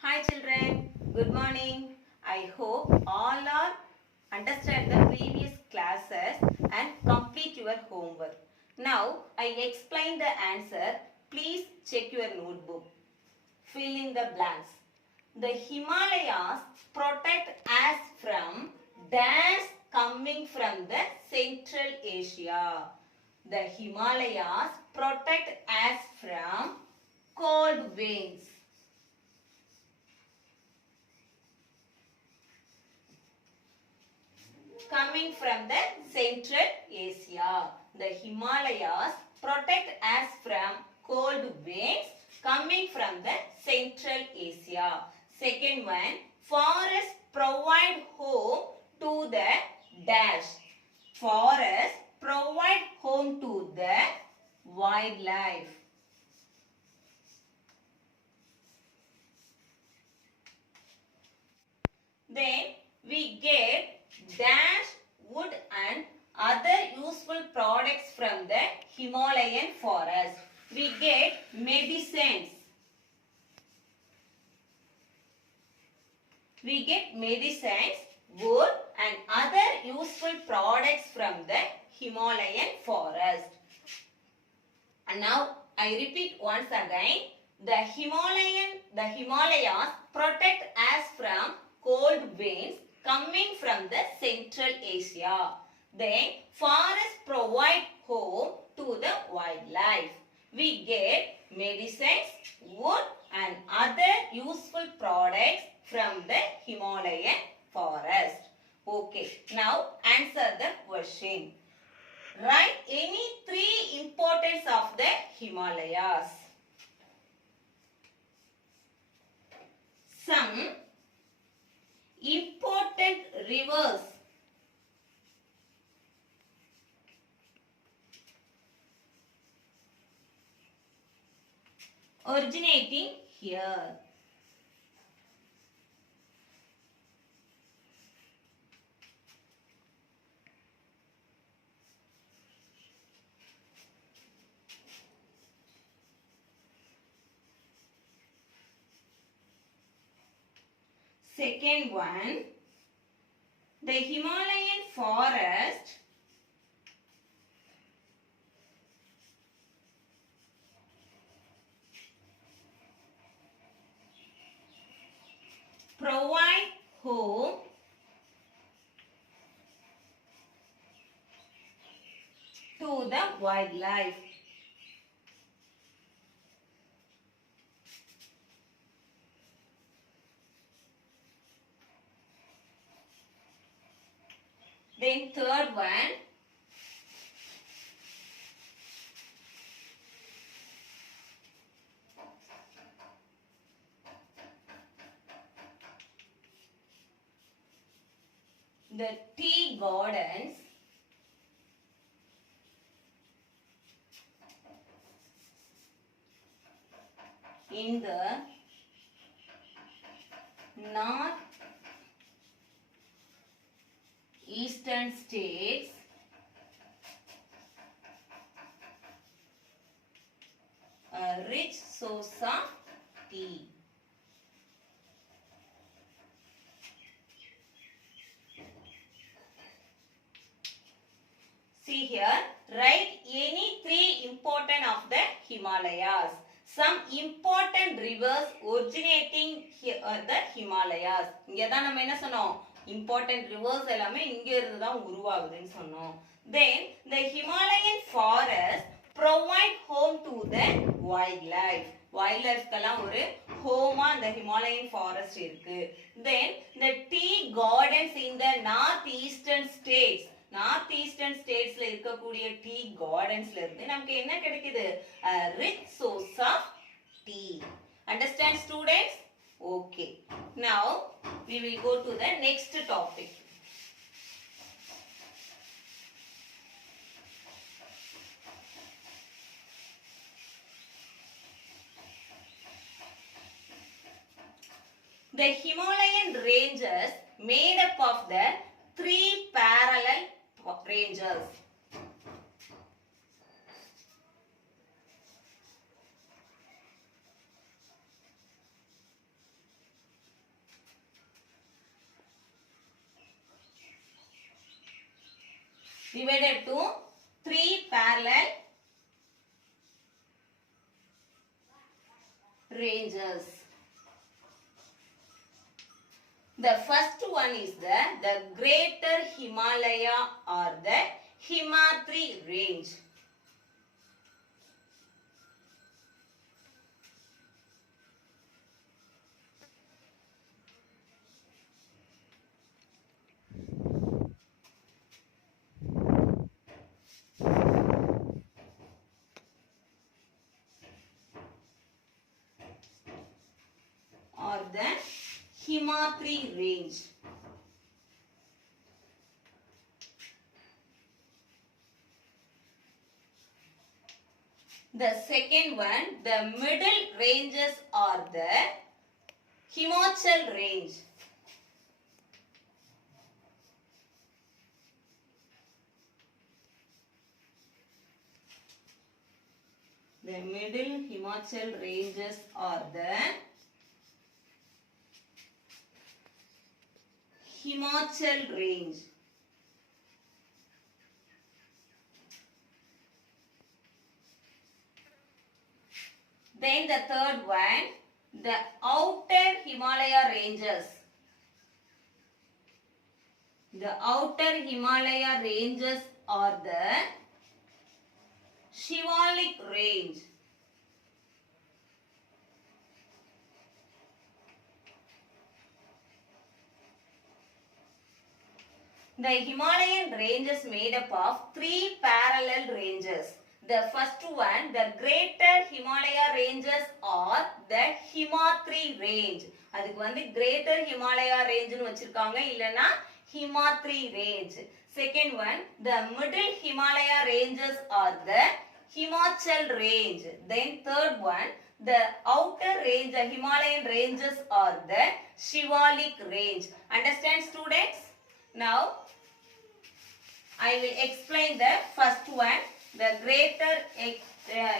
Hi children, good morning. I hope all are understand the previous classes and complete your homework. Now I explain the answer. Please check your notebook. Fill in the blanks. The Himalayas protect us from dash coming from the Central Asia. The Himalayas protect us from cold winds. Coming from the Central Asia. The Himalayas protect us from cold winds coming from the Central Asia. Second one, forests provide home to the dash. Forests provide home to the wildlife. Then we get dash wood and other useful products from the Himalayan forest. We get medicines. We get medicines, wood and other useful products from the Himalayan forest. And now I repeat once again. The Himalayas protect us from cold winds coming from the Central Asia. Then forests provide home to the wildlife. We get medicines, wood and other useful products from the Himalayan forest. Okay, now answer the question. Write any three importance of the Himalayas. Some important rivers. Originating here. Second one, the Himalayan forest provide home to the wildlife. Then third one, the tea gardens in the north eastern states a rich source of tea. See here, write any three important of the Himalayas. Some important rivers originating here the Himalayas. இங்க தான் நம்ம என்ன சொன்னோம்? Important rivers எல்லாமே இங்க இருந்து தான் உருவாகுதுன்னு சொன்னோம். Then the Himalayan forest provide home to the wildlife. Wildlifeக்கெல்லாம் ஒரு ஹோமா இந்த Himalayan forest இருக்கு. Then the tea gardens in the northeastern states. North eastern ஸ்டேட்ஸ்ல இருக்கக்கூடிய டீ கார்டன்ஸ்ல இருந்து நமக்கு என்ன கிடைக்குது? Rich source of tea. Understand students? Okay. Now we will go to the next topic. The Himalayan ranges made up of the three parallel ranges. divided to 3 parallel ranges. The first one is the Greater Himalaya or the Himatri range. Or the Himatri range. The second one, the middle ranges are the Himachal range. The middle Himachal ranges are the Himachal range. Then the third one, the outer Himalaya ranges. The outer Himalaya ranges are the Shivalik range. The Himalayan range is made up of 3 parallel ranges. The first one, the Greater Himalaya ranges are the Himatri range. அதுக்கு வந்து Greater Himalaya range னு வச்சிருக்காங்க இல்லனா Himatri range. Second one, the Middle Himalaya ranges are the Himachal range. Then third one, the outer range, the Himalayan ranges are the Shivalik range. Understand students? Now, I will explain the first one. The Greater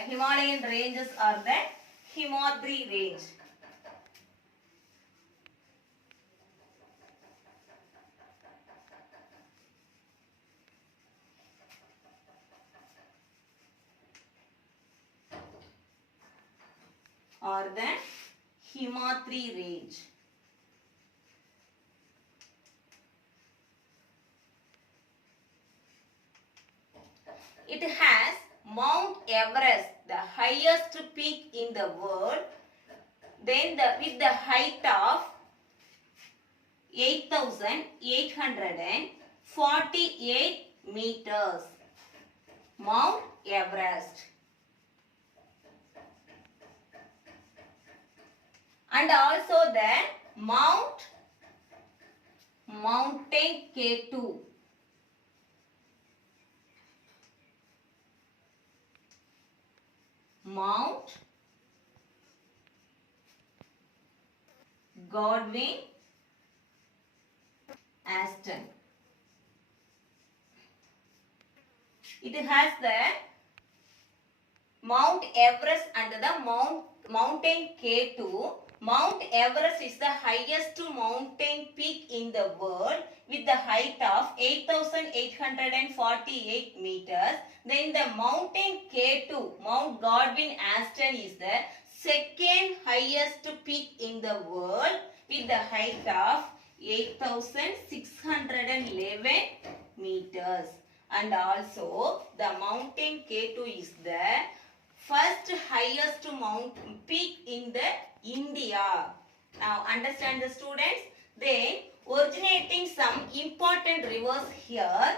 Himalayan ranges are the Himatri range. Or the Himatri range. It has Mount Everest, the highest peak in the world, then with the height of 8,848 meters. Mount Everest. And also the Mountain K2. Mount Godwin Aston. It has the Mount Everest and the Mountain K2. Mount Everest is the highest mountain peak in the world with the height of 8,848 meters. Then the Mountain K2, Mount Godwin Aston, is the second highest peak in the world with the height of 8,611 meters. And also the Mountain K2 is the first highest mountain peak in the India. Now understand the students. Then originating some important rivers here.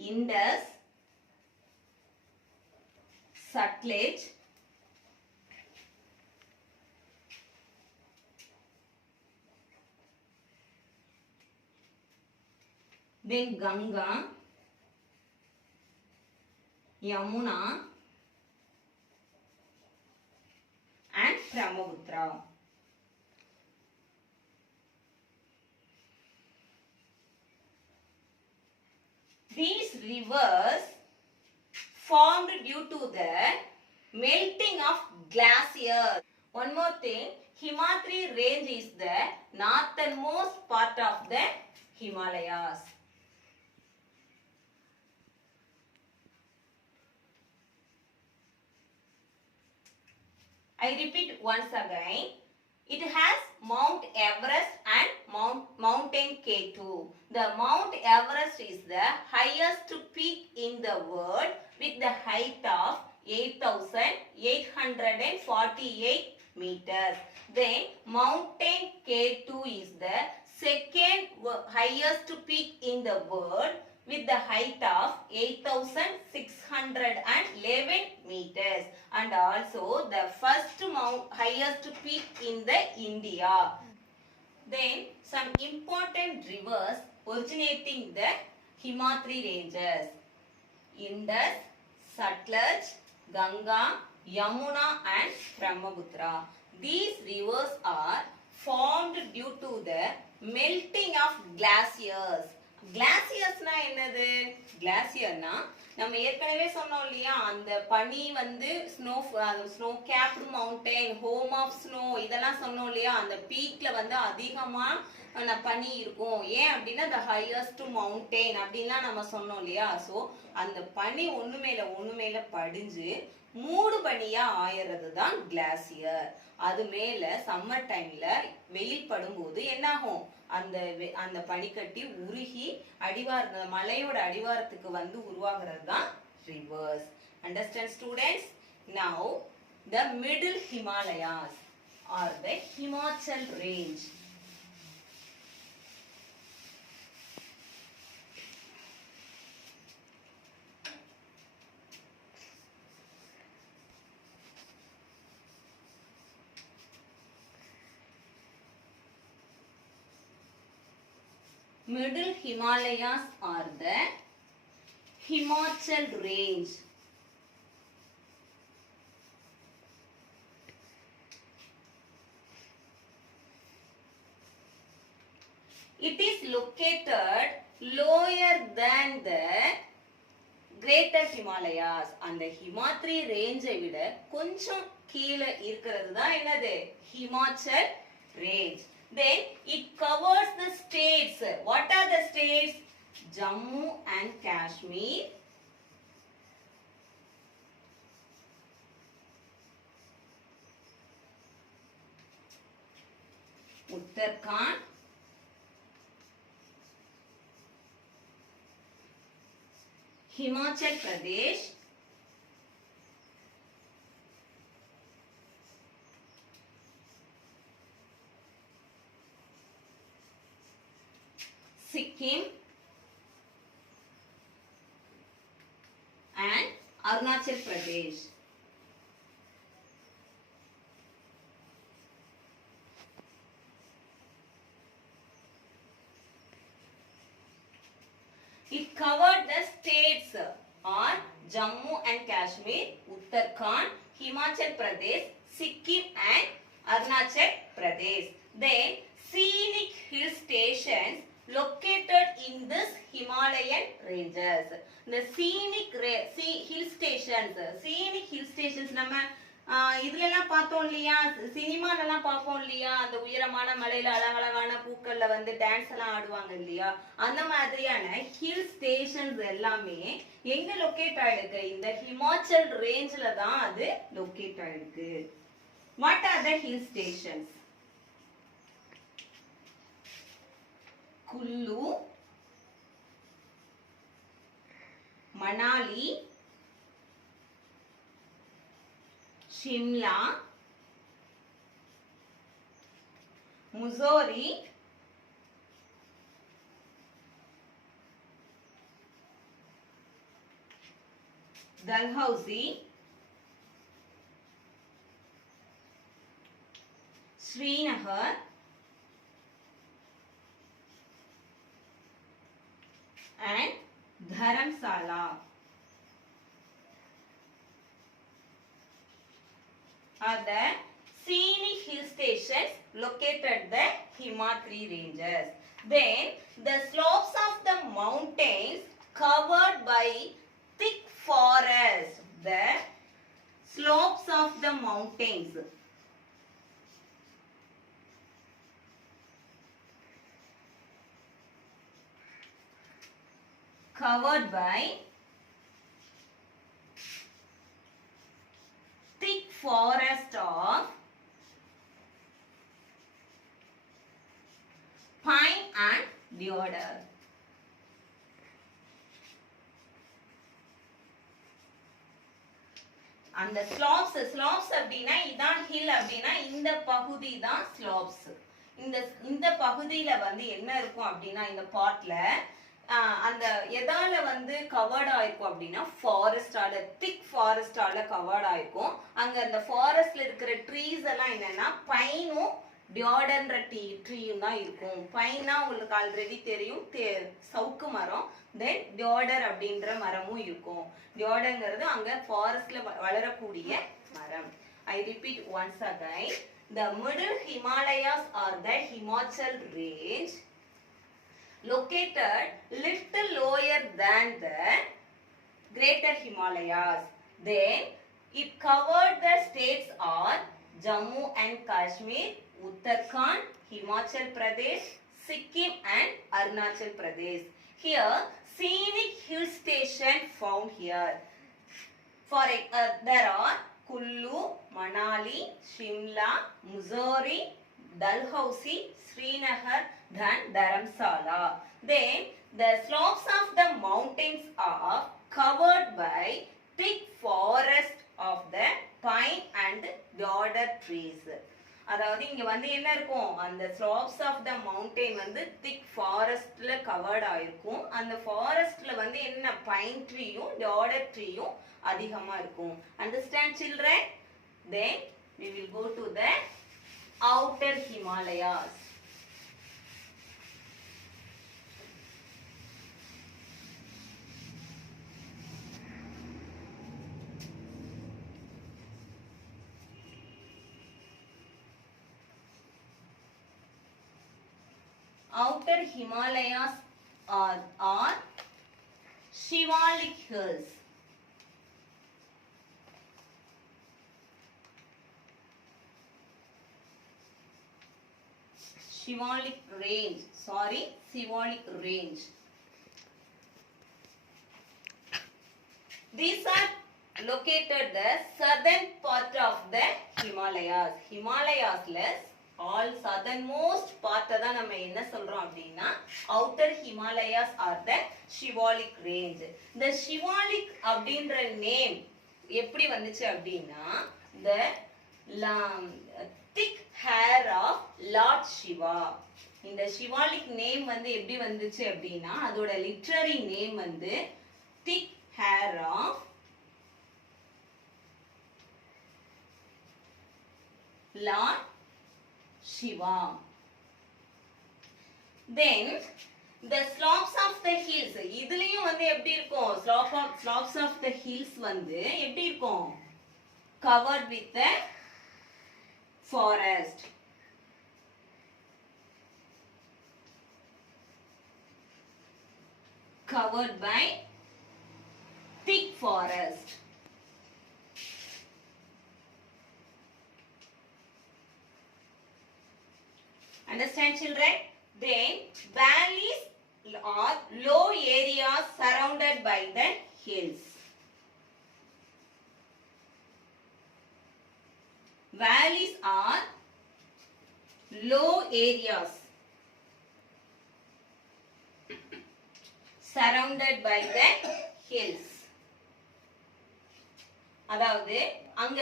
Indus, Sutlej, then Ganga, Yamuna and Brahmaputra. These rivers formed due to the melting of glaciers. One more thing, Himatri range is the northernmost part of the Himalayas. I repeat once again. It has Mount Everest and Mountain K2. The Mount Everest is the highest peak in the world with the height of 8,848 meters. Then Mountain K2 is the second highest peak in the world with the height of 8,611 meters, and also the first highest peak in the India. Then some important rivers originating the Himatri ranges: Indus, Satluj, Ganga, Yamuna and Brahmaputra. These rivers are formed due to the melting of glaciers. கிளாசியர்ஸ்னா என்னது? கிளாசியர்னா நம்ம ஏற்கனவே சொன்னோம் இல்லையா, அந்த பனி வந்து snow capped mountain, home of snow இதெல்லாம் சொன்னோம் இல்லையா, அந்த பீக்ல வந்து அதிகமா பனி இருக்கும். ஏன் அப்படின்னா the highest mountain அப்படின்லாம் நம்ம சொன்னோம் இல்லையா. ஸோ அந்த பனி ஒண்ணு மேல படிஞ்சு மூடு பனியா ஆயறது தான் கிளாசியர். அது மேல சம்மர் டைம்ல வெயில் படும்போது என்னாகும், அந்த பனிக்கட்டி உருகி மலையோட அடிவாரத்துக்கு வந்து உருவாகிறது தான் ரிவர்ஸ். Understand students? நவ the middle Himalayas or the Himachal range. Middle Himalayas are the Himachal range. It is located lower than the Greater Himalayas. அந்த Himatri range விட கொஞ்சம் கீழே இருக்கிறது தான் என்னது? Himachal range. Then it covers the states. What are the states? Jammu and Kashmir, Uttarakhand, Himachal Pradesh, Sikkim and Arunachal Pradesh. It covered the states are Jammu and Kashmir, Uttarakhand, Himachal Pradesh, Sikkim and Arunachal Pradesh. Then scenic hill stations located in this Himalayan ranges. The scenic hill stations நம்ம இதுல எல்லாம் பார்த்தோம் இல்லையா, சினிமால எல்லாம் பார்ப்போம் இல்லையா, அந்த உயரமான மலையில அழகழகான பூக்கள்ல வந்து டான்ஸ் எல்லாம் ஆடுவாங்க இல்லையா, அந்த மாதிரியான ஹில் ஸ்டேஷன்ஸ் எல்லாமே எங்க லொகேட் ஆயிருக்கு? இந்த ஹிமாச்சல் ரேஞ்ச்ல தான் அது லொகேட் ஆயிருக்கு. What are the hill stations? Kullu, Manali, Shimla, Mussoorie, Dalhousie, Srinagar, and Dharamsala are the scenic hill stations located the Himatri ranges. Then the slopes of the mountains covered by thick forest. The slopes of the mountains. Covered by thick forest of pine and deodar. And the slopes அப்படினா இதான் hill அப்படினா இந்த பகுதி தான் slopes. இந்த பகுதியில வந்து என்ன இருக்கும் அப்படினா இந்த பார்ட்ல அந்த எதால வந்து கவர்ட் ஆயிருக்கும் அப்படின்னா ஃபாரஸ்டால திக் ஃபாரஸ்டால கவர்ட் ஆயிருக்கும். அங்க அந்த ஃபாரஸ்ட்ல இருக்கிற ட்ரீஸ் எல்லாம் என்னன்னா பைனும் டியோடர்ன்ற ட்ரீயும் தான் இருக்கும். பைனா உங்களுக்கு ஆல்ரெடி தெரியும், சவுக்கு மரம். தென் டியோடர் அப்படின்ற மரமும் இருக்கும். டியோடர்ங்கிறது அங்க ஃபாரஸ்ட்ல வளரக்கூடிய மரம். I repeat once again. The middle Himalayas are the Himachal range, located little lower than the greater Himalayas. Then it covered the states are Jammu and Kashmir, Uttarakhand, Himachal Pradesh, Sikkim and Arunachal Pradesh. Here scenic hill station found here. There are Kullu, Manali, Shimla, Mussoorie, Dalhousie, Srinagar, than Dharamsala. Then the slopes of the mountains are covered by thick forest of the pine and deodar trees. அதாவது இங்க வந்து என்ன இருக்கும், அந்த slopes of the mountain வந்து thick forestல covered ஆயிருக்கும். அந்த forestல வந்து என்ன pine treeயும் deodar treeயும் அதிகமா இருக்கும். Understand children? Then we will go to the outer Himalayas. Outer Himalayas are Shivalik hills. Shivalik range. These are located the southern part of the Himalayas. Himalayasல all southernmost part தான் நம்ம என்ன சொல்றோம் அப்படின்னா outer Himalayas are the Shivalik range. The Shivalik அப்படின்ற நேம் எப்படி வந்துச்சு அப்படின்னா the thick hair of Lord Shiva. இந்த Shivalik நேம் வந்து எப்படி வந்துச்சு அப்படின்னா அதோட லிட்டரரி நேம் வந்து thick hair of Lord Shiva. Then the slopes of the hills, இதுலயும் வந்து எப்படி இருக்கும், slopes of the hills வந்து எப்படி இருக்கும், covered with the forest. Covered by thick forest. Understand children? Then valleys are low areas surrounded by the hills. Valleys are low areas surrounded by the hills. அதாவது அங்க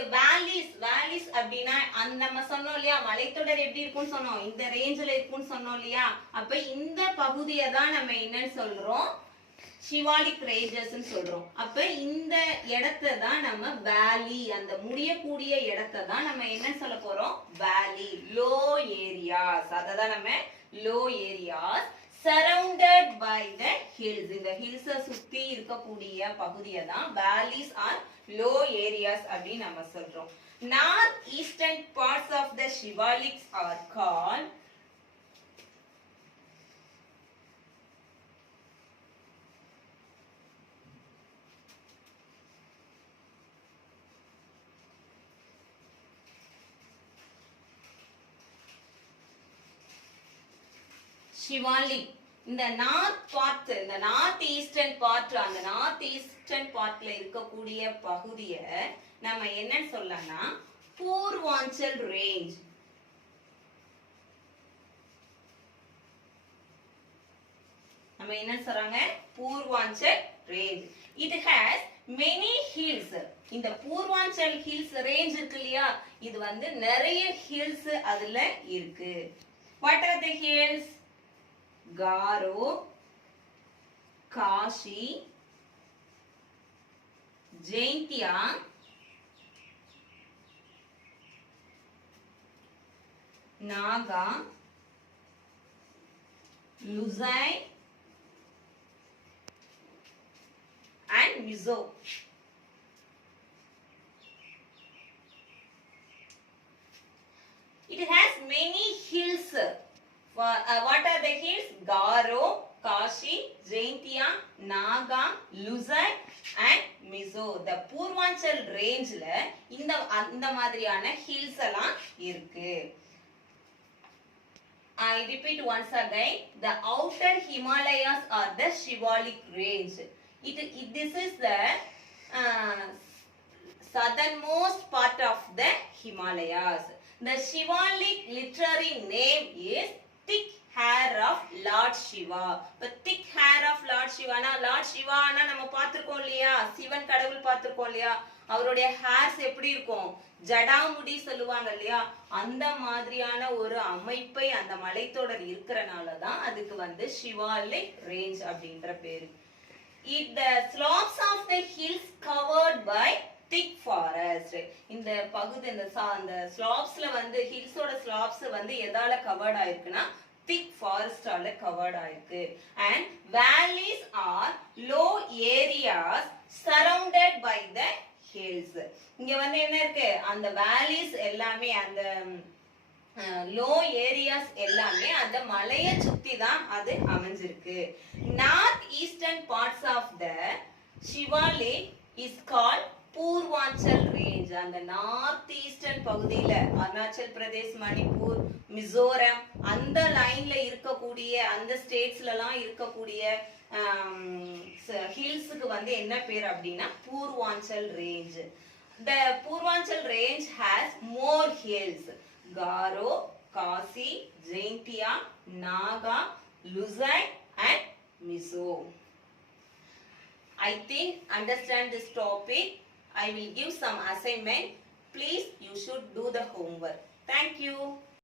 valleys அப்படினா நம்ம சொன்னோம் இல்லையா, மலைத்தொடர் எப்படி இருக்கும்னு சொன்னோம், இந்த ரேஞ்சில இருக்கும்னு சொன்னோம் இல்லையா. அப்ப இந்த பகுதியை தான் நம்ம என்னன்னு சொல்றோம், Shivalik ranges ன்னு சொல்றோம். அப்ப இந்த இடத்தை தான் நம்ம valley, அந்த முடியக்கூடிய இடத்தை தான் நம்ம என்ன சொல்ல போறோம், valley, low areas. அததான் நம்ம low areas surrounded by the hills. இந்த hills சுத்தி இருக்கக்கூடிய பகுதியை தான் valleys or low areas அப்படி நம்ம சொல்றோம். North eastern parts of the Shivaliks are called Shivalik. இந்த நார்த் பார்ட், இந்த நார்த் ஈஸ்டர்ன் பார்ட், அந்த நார்த் ஈஸ்டர்ன் பார்ட்ல இருக்கக்கூடிய பகுதியை நம்ம என்னன்னு சொல்லலாம்னா பூர்வாஞ்சல் ரேஞ்ச். நம்ம என்ன சொல்றாங்க? Purvanchal range. It has many hills. இந்த பூர்வாஞ்சல் ஹில்ஸ் ரேஞ்ச் இருக்கு இல்லையா, இது வந்து நிறைய ஹில்ஸ் அதுல இருக்கு. What are the hills? Garo, Kashi, Jaintia, Naga, Luzai and Mizo. It has many hills. What are the hills? Garo, Kashi, Jaintia, Naga, Luzai and Mizo. The Purvanchal ரேஞ்ச்ல இந்த மாதிரியான ஹில்ஸ் எல்லாம் இருக்கு. I repeat once again, the outer Himalayas are the Shivalik range. This is the southernmost part of the Himalayas. The Shivalik literary name is thick hair of Lord Shiva. The thick hair of Lord Shiva na Lord Shiva na நம்ம பார்த்திருக்கோம் இல்லையா, சிவன் கடவுள் பார்த்திருக்கோம் இல்லையா, அவருடைய ஹேர்ஸ் எப்படி இருக்கும், ஜடாமுடி சொல்லுவாங்க இல்லையா, அந்த மாதிரியான ஒரு அமைப்பை அந்த மலைத்தொடர் இருக்கிறனால தான் அதுக்கு வந்து சிவாலிக் ரேஞ்ச் அப்படின்ற பேரு. The slopes of the hills covered by thick forest. இந்த பகுதி இந்த ஸ்லாப்ஸ்ல வந்து ஹில்ஸோட ஸ்லாப்ஸ் வந்து எதால கவர்ட் ஆயிருக்குன்னா thick forest ஆல கவர்ட் ஆயிருக்கு. And valleys are low areas surrounded by the hills. இங்க வந்து என்ன இருக்கு, அந்த valleys எல்லாமே அந்த லோ ஏரியாஸ் எல்லாமே அந்த மலையை சுத்தி தான் அது அமைஞ்சிருக்கு. North eastern parts of the Shivalik is called Purvanchal range. அந்த நார்த் ஈஸ்டர்ன் பகுதியில அருணாச்சல் பிரதேஷ், மணிப்பூர், மிசோரம் அந்த லைன்ல இருக்கக்கூடிய அந்த ஸ்டேட்ஸ்ல எல்லாம் இருக்கக்கூடிய ஹில்ஸுக்கு வந்து என்ன பேர் அப்படின்னா Purvanchal range. The Purvanchal range has more hills. Garo, Kasi, Jaintia, Naga, Luzai and Mizo. I think understand this topic. I will give some assignment. Please, you should do the homework. Thank you.